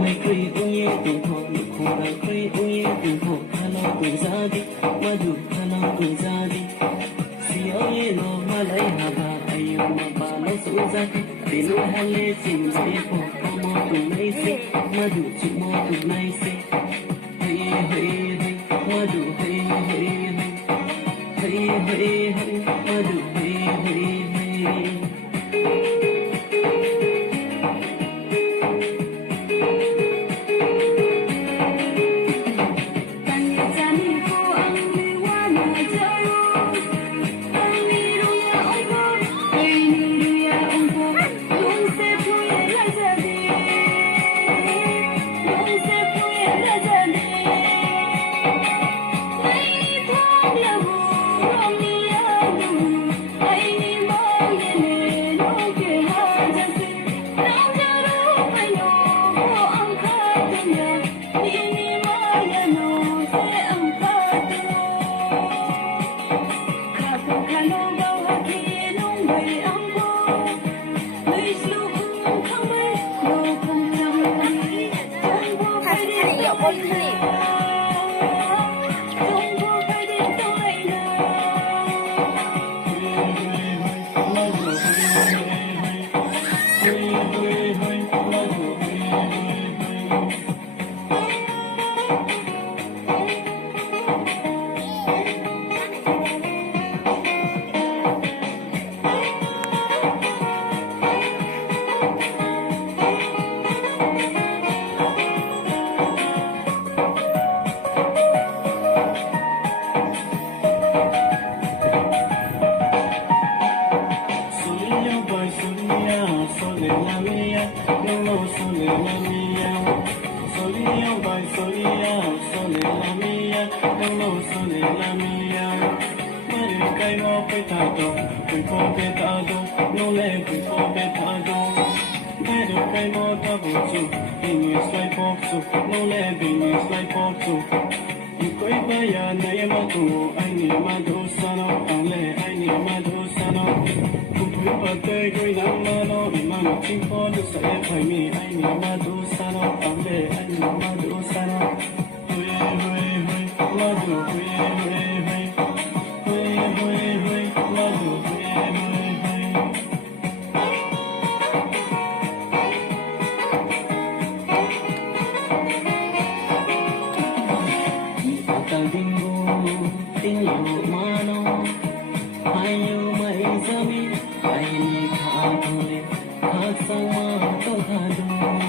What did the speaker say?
ไม่คุยอุ้ยตุ่มหอมคงรักคุยอุ้ยตุ่มหอมทะเลาะกุซาดีมาดูทะเลาะกุซาดีเสียเยโลมาไลหาบาอายุมาบาลสุซาดีเดินฮัลเลซิมเซโปโมตุไนเซมาดูจุโมตุไนเซเฮ้เฮ้เฮ้มาดูเฮ้เฮ้เฮ้เฮ้เฮ้เฮ้มาดูเฮ้เฮ้เฮ้Hãy subscribe cho kênh Ghiền Mì Gõ để không bỏ lỡ